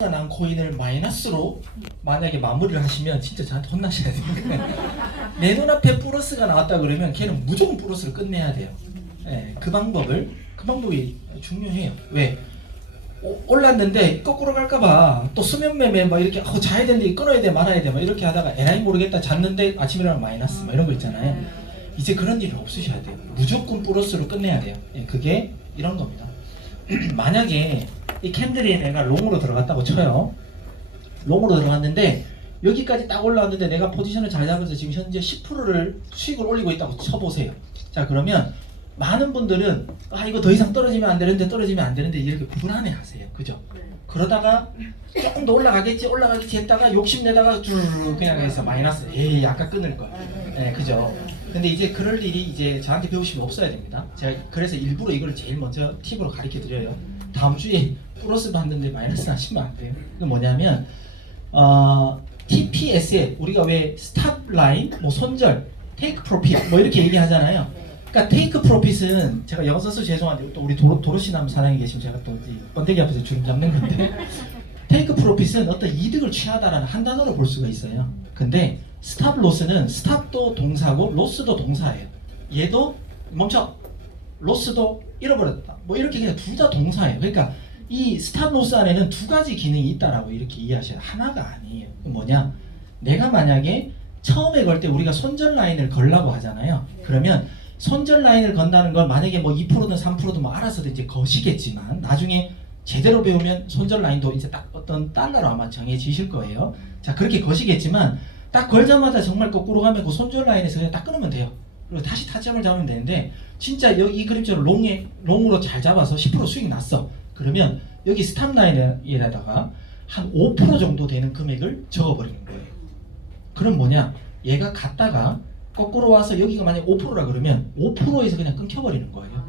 난 코인을 마이너스로 만약에 마무리를 하시면 진짜 저한테 혼나셔야 됩니다. 내 눈앞에 플러스가 나왔다 그러면 걔는 무조건 플러스를 끝내야 돼요. 예, 그 방법이 중요해요. 왜? 올랐는데 거꾸로 갈까봐 또 수면매매 막 이렇게 자야 되는데 끊어야 돼 말아야 돼 막 이렇게 하다가 에라이 모르겠다 잤는데 아침에 일어나면 마이너스 막 이런 거 있잖아요. 이제 그런 일이 없으셔야 돼요. 무조건 플러스로 끝내야 돼요. 예, 그게 이런 겁니다. 만약에 이 캔들이 내가 롱으로 들어갔다고 쳐요. 롱으로 들어갔는데 여기까지 딱 올라왔는데 내가 포지션을 잘 잡아서 지금 현재 10%를 수익을 올리고 있다고 쳐보세요. 자, 그러면 많은 분들은 이거 더 이상 떨어지면 안 되는데 이렇게 불안해 하세요. 그죠? 그러다가 조금 더 올라가겠지 했다가 욕심내다가 쭉 그냥 해서 마이너스 아까 끊을 거야. 네, 그죠? 근데 이제 그럴 일이 이제 저한테 배우시면 없어야 됩니다. 제가 그래서 일부러 이걸 제일 먼저 팁으로 가르쳐 드려요. 다음 주에 플러스 받는데 마이너스 하시면 안 돼요. 그게 뭐냐면 TPS에 우리가 왜 스탑 라인, 뭐 손절, 테이크 프로핏 뭐 이렇게 얘기하잖아요. 그러니까 테이크 프로핏은 제가 영어 써서 죄송한데 또 우리 도로시남 사장이 계시면 제가 또 번데기 앞에서 주름 잡는 건데 테이크 프로핏은 어떤 이득을 취하다라는 한 단어로 볼 수가 있어요. 근데 스탑 로스는 스탑도 동사고 로스도 동사예요. 얘도 멈춰, 로스도 잃어버렸다. 뭐 이렇게 그냥 둘 다 동사예요. 그러니까 이 스탑 로스 안에는 두 가지 기능이 있다라고 이렇게 이해하셔야 하나가 아니에요. 뭐냐? 내가 만약에 처음에 걸 때 우리가 손절 라인을 걸라고 하잖아요. 그러면 손절 라인을 건다는 걸 만약에 뭐 2%든 3%든 뭐 알아서도 이제 거시겠지만 나중에 제대로 배우면 손절 라인도 이제 딱 어떤 달러로 아마 정해지실 거예요. 자, 그렇게 거시겠지만 딱 걸자마자 정말 거꾸로 가면 그 손절 라인에서 그냥 딱 끊으면 돼요. 그리고 다시 타점을 잡으면 되는데 진짜 여기 이 그림처럼 롱으로 잘 잡아서 10% 수익이 났어. 그러면 여기 스탑 라인에다가 한 5% 정도 되는 금액을 적어버리는 거예요. 그럼 뭐냐? 얘가 갔다가 거꾸로 와서 여기가 만약 5%라 그러면 5%에서 그냥 끊겨버리는 거예요.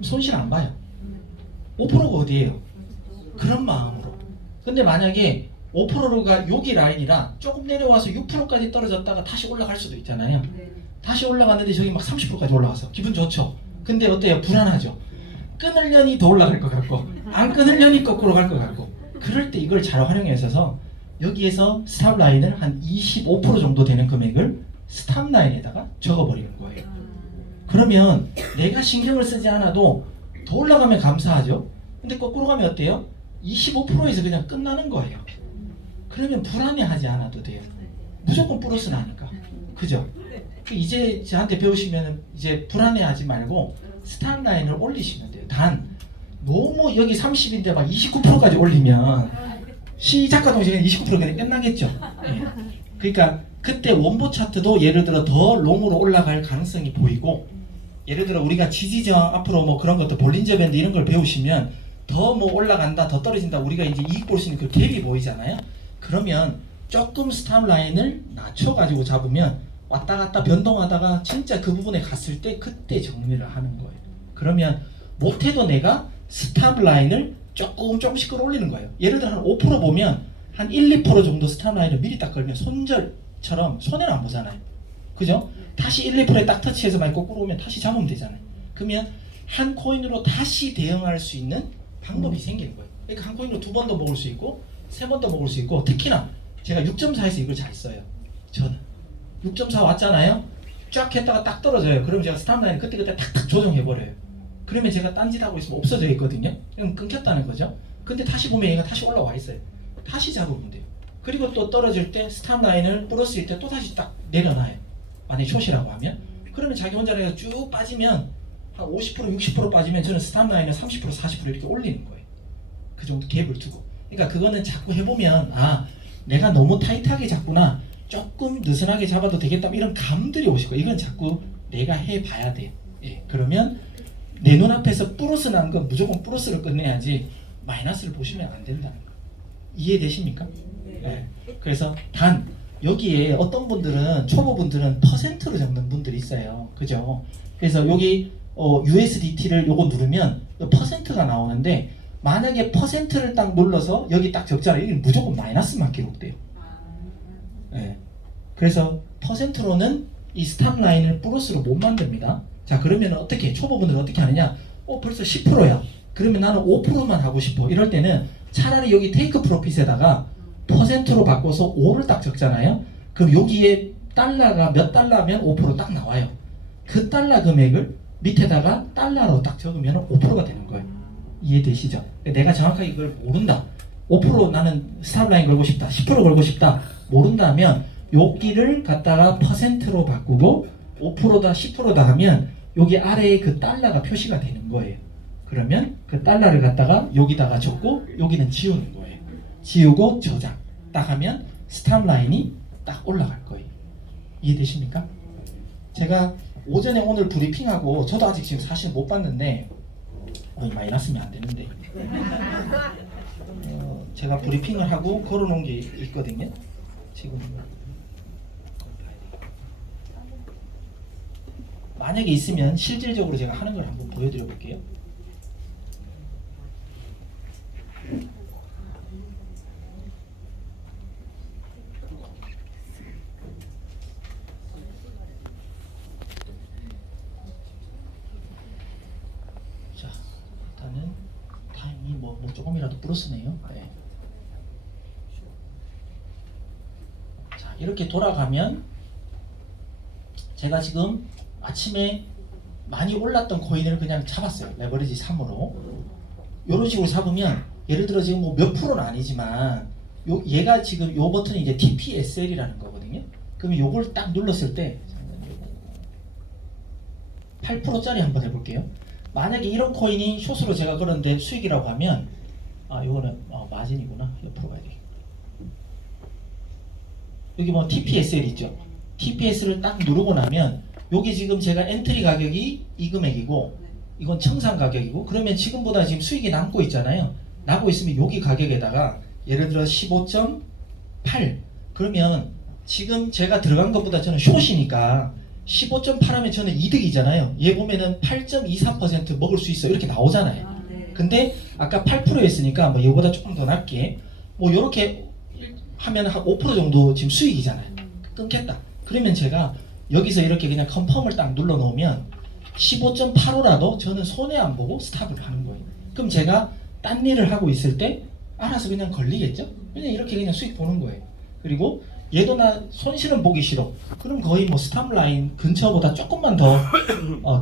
손실 안 봐요. 5%가 어디예요? 그런 마음으로. 근데 만약에 5%가 여기 라인이라 조금 내려와서 6%까지 떨어졌다가 다시 올라갈 수도 있잖아요. 다시 올라갔는데 저기 막 30%까지 올라가서 기분 좋죠. 근데 어때요? 불안하죠. 끊으려니 더 올라갈 것 같고 안 끊으려니 거꾸로 갈 것 같고 그럴 때 이걸 잘 활용해서 여기에서 스탑 라인을 한 25% 정도 되는 금액을 스탑 라인에다가 적어버리는 거예요. 그러면 내가 신경을 쓰지 않아도 더 올라가면 감사하죠. 근데 거꾸로 가면 어때요? 25%에서 그냥 끝나는 거예요. 그러면 불안해하지 않아도 돼요. 무조건 플러스 나니까. 그죠? 이제 저한테 배우시면 이제 불안해하지 말고 스탑 라인을 올리시면 돼요. 단 너무 여기 30인데 막 29%까지 올리면 시작과 동시에 29% 그냥 끝나겠죠. 네. 그러니까 그때 원보 차트도 예를 들어 더 롱으로 올라갈 가능성이 보이고 예를 들어 우리가 지지저항 앞으로 뭐 그런 것도 볼린저 밴드 이런 걸 배우시면 더 뭐 올라간다 더 떨어진다 우리가 이제 이익 볼 수 있는 그 갭이 보이잖아요. 그러면 조금 스탑 라인을 낮춰가지고 잡으면 왔다 갔다 변동하다가 진짜 그 부분에 갔을 때 그때 정리를 하는 거예요. 그러면 못해도 내가 스탑 라인을 조금씩 끌어올리는 거예요. 예를 들어 한 5% 보면 한 1, 2% 정도 스탑 라인을 미리 딱 걸면 손절처럼 손해는 안 보잖아요. 그죠? 다시 1, 2%에 딱 터치해서 많이 거꾸로 오면 다시 잡으면 되잖아요. 그러면 한 코인으로 다시 대응할 수 있는 방법이 생기는 거예요. 그러니까 한 코인으로 2번 더 먹을 수 있고 3번 더 먹을 수 있고 특히나 제가 6.4에서 이걸 잘 써요. 저는 6.4 왔잖아요. 쫙 했다가 딱 떨어져요. 그럼 제가 스탑 라인 그때그때 탁탁 조정해버려요. 그러면 제가 딴짓 하고 있으면 없어져 있거든요. 그럼 끊겼다는 거죠. 근데 다시 보면 얘가 다시 올라와 있어요. 다시 잡으면 돼요. 그리고 또 떨어질 때 스탑 라인을 플러스일 때 또 다시 딱 내려놔요. 만약에 숏이라고 하면 그러면 자기 혼자 내가 쭉 빠지면 한 50% 60% 빠지면 저는 스탑 라인을 30% 40% 이렇게 올리는 거예요. 그 정도 갭을 두고. 그러니까 그거는 자꾸 해보면 내가 너무 타이트하게 잡구나 조금 느슨하게 잡아도 되겠다 이런 감들이 오실 거예요. 이건 자꾸 내가 해봐야 돼요. 예, 그러면 내 눈앞에서 플러스 난 건 무조건 플러스를 끝내야지 마이너스를 보시면 안 된다는 거 이해되십니까? 네. 그래서 단 여기에 어떤 분들은 초보분들은 퍼센트로 적는 분들이 있어요. 그죠? 그래서 여기 USDT를 요거 누르면 퍼센트가 나오는데 만약에 퍼센트를 딱 눌러서 여기 딱 적잖아요. 여기는 무조건 마이너스만 기록돼요. 네. 그래서 퍼센트로는 이 스탑 라인을 플러스로 못 만듭니다. 자, 그러면 어떻게 초보분들은 어떻게 하느냐? 벌써 10%야. 그러면 나는 5%만 하고 싶어. 이럴 때는 차라리 여기 테이크 프로핏에다가 퍼센트로 바꿔서 5를 딱 적잖아요. 그럼 여기에 달러가 몇 달러면 5%딱 나와요. 그 달러 금액을 밑에다가 달러로 딱 적으면 5%가 되는 거예요. 이해되시죠? 내가 정확하게 이걸 모른다. 5% 나는 스탑라인 걸고 싶다. 10% 걸고 싶다. 모른다면 여기를 갖다가 퍼센트로 바꾸고 5%다 10%다 하면 여기 아래에 그 달러가 표시가 되는 거예요. 그러면 그 달러를 갖다가 여기다가 적고 여기는 지우는 거예요. 지우고 저장 딱 하면 스탑라인이 딱 올라갈 거예요. 이해되십니까? 제가 오전에 오늘 브리핑하고 저도 아직 지금 사실 못 봤는데 많이 났으면 안 되는데 제가 브리핑을 하고 걸어놓은 게 있거든요. 지금 만약에 있으면 실질적으로 제가 하는 걸 한번 보여드려 볼게요. 자, 일단은 타임이 뭐 조금이라도 플러스네요. 네. 자, 이렇게 돌아가면 제가 지금 아침에 많이 올랐던 코인을 그냥 잡았어요. 레버리지 3으로. 이런 식으로 잡으면 예를 들어 지금 뭐 몇 프로는 아니지만 얘가 지금 요 버튼이 이제 TPSL이라는 거거든요. 그러면 요걸 딱 눌렀을 때 8%짜리 한번 해볼게요. 만약에 이런 코인이 숏으로 제가 그런데 수익이라고 하면 요거는 마진이구나. 옆으로 가야 돼. 여기 뭐 TPSL 있죠. TPS를 딱 누르고 나면 여기 지금 제가 엔트리 가격이 이 금액이고 이건 청산 가격이고 그러면 지금보다 지금 수익이 남고 있잖아요. 나고 있으면 여기 가격에다가 예를 들어 15.8 그러면 지금 제가 들어간 것보다 저는 숏이니까 15.8 하면 저는 이득이잖아요. 얘 보면은 8.23% 먹을 수 있어 이렇게 나오잖아요. 근데 아까 8% 했으니까 뭐 얘보다 조금 더 낮게 뭐 이렇게 하면 한 5% 정도 지금 수익이잖아요. 끊겠다. 그러면 제가 여기서 이렇게 그냥 컨펌을 딱 눌러 놓으면 15.85라도 저는 손해 안 보고 스탑을 하는 거예요. 그럼 제가 딴 일을 하고 있을 때 알아서 그냥 걸리겠죠? 그냥 이렇게 그냥 수익 보는 거예요. 그리고 얘도 나 손실은 보기 싫어. 그럼 거의 뭐 스탑 라인 근처보다 조금만 더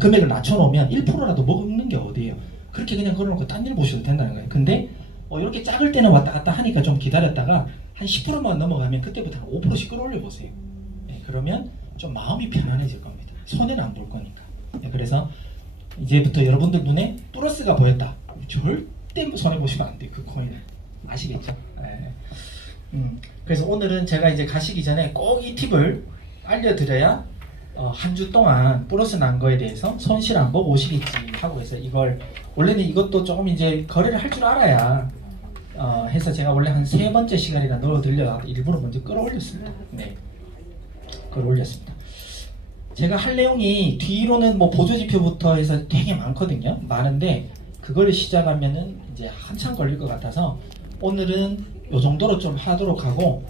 금액을 낮춰놓으면 1%라도 먹는 게 어디예요? 그렇게 그냥 걸어놓고 딴 일 보셔도 된다는 거예요. 근데 이렇게 작을 때는 왔다 갔다 하니까 좀 기다렸다가 한 10%만 넘어가면 그때부터 한 5%씩 끌어올려 보세요. 네, 그러면 좀 마음이 편안해질 겁니다. 손해는 안 볼 거니까. 네, 그래서 이제부터 여러분들 눈에 플러스가 보였다. 절대 손해 보시면 안 돼요. 그 코인은 아시겠죠? 네. 그래서 오늘은 제가 이제 가시기 전에 꼭 이 팁을 알려드려야 한 주 동안 플러스 난 거에 대해서 손실 안 보고 오시겠지 하고 해서 이걸 원래는 이것도 조금 이제 거래를 할 줄 알아야 해서 제가 원래 한 3번째 시간이나 넣어드려 일부러 먼저 끌어올렸습니다. 네, 끌어올렸습니다. 제가 할 내용이 뒤로는 뭐 보조지표부터 해서 되게 많거든요. 많은데 그걸 시작하면은 이제 한참 걸릴 것 같아서 오늘은 요 정도로 좀 하도록 하고